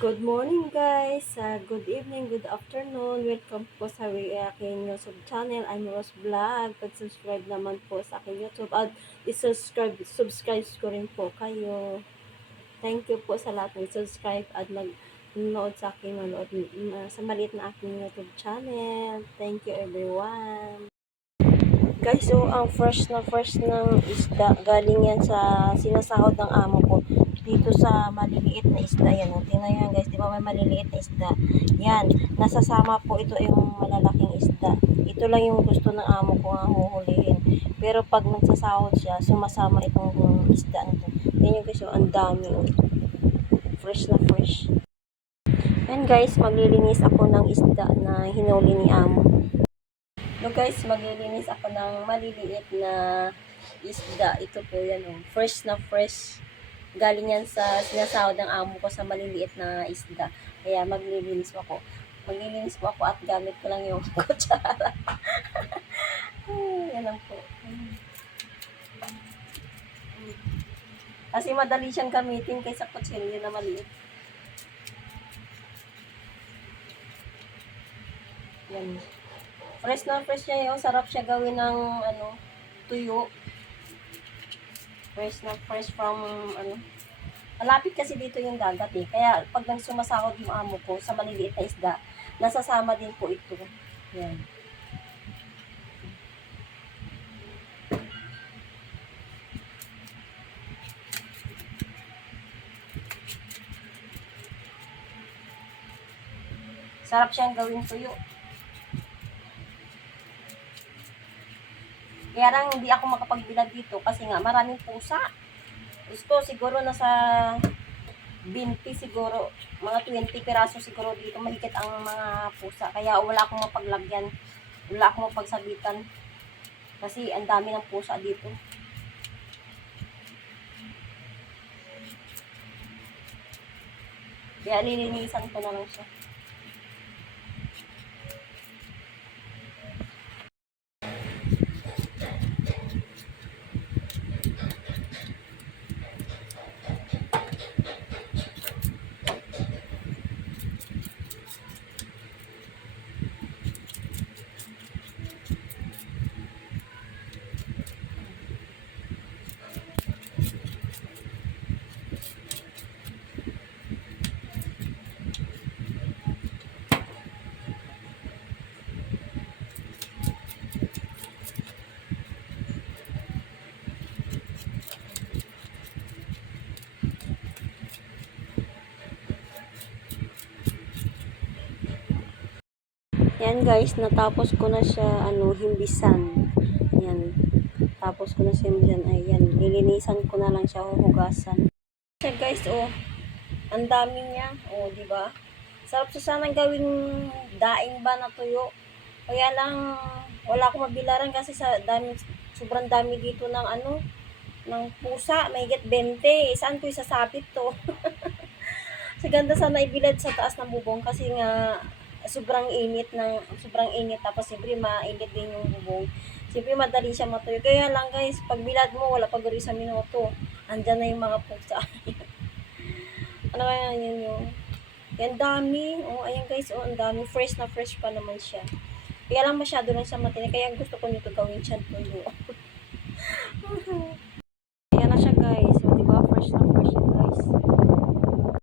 Good morning guys, good evening, good afternoon. Welcome po sa aking YouTube channel. I'm Rose Vlog. Pag-subscribe naman po sa aking YouTube at subscribe ko rin po kayo. Thank you po sa lahat ng subscribe at nag-nood sa aking sa maliit na aking YouTube channel. Thank you everyone. Guys, so ang fresh ng isda, galing yan sa sinasahod ng amo ko. Dito sa maliliit na isda yan. O, tingnan yan guys, di ba may maliliit na isda? Yan, nasasama po ito yung malalaking isda. Ito lang yung gusto ng amo ko nga huhulihin. Pero pag nagsasahod siya, sumasama itong isda na to. Tingnan guys, so, ang dami. O. Fresh na fresh. Yan guys, maglilinis ako ng isda na hinuli ni amo. So guys, maglilinis ako ng maliliit na isda. Ito po yan, oh. Fresh na fresh. Galing yan sa sinasahod ng amo ko sa maliliit na isda. Kaya maglilinis po ako. Maglilinis po ako at gamit ko lang yung kutsara. Yan lang po. Kasi madali siyang gamitin kaysa kutsilyo na maliit. Yan. Fresh na fresh niya yung sarap siya gawin ng tuyo. Fresh na fresh from malapit kasi dito yung dagat eh. Kaya pag sumasahod yung amo ko sa maliliit na isda, nasasama din po ito. Yan. Sarap siyang gawin tuyo. Kaya lang hindi ako makapagbilad dito kasi nga maraming pusa. Gusto siguro nasa 20 siguro, mga 20 piraso siguro dito mahigit ang mga pusa. Kaya wala akong mapaglagyan, wala akong mapagsabitan. Kasi ang dami ng pusa dito. Kaya lilinisan ko na lang siya. Yan guys, natapos ko na siya himbisan. Yan. Tapos ko na siya himbisan. Ayan, lilinisan ko na lang siya, hugasan. Siya guys, oh. Ang dami niya, oh, di ba? Sarap siya sanang gawing daing ba na tuyo. Kaya lang wala akong mabilaran kasi sobrang dami dito ng ng pusa, may get 20. Saan ko isasabit to? Sa ganda sana ibilad sa taas ng bubong kasi nga sobrang init tapos siyempre mainit din yung bubong. Siyempre madali siya matuyo. Kaya lang guys, pag bilad mo wala pa guri sa minuto. Andyan na yung mga pusa. Ano kaya yun yung yan dami. Oh, ayan guys, oh, ang dami. Fresh na fresh pa naman siya. Kaya lang masyado lang siya matinik. Kaya gusto ko nito gawin siya tuyo.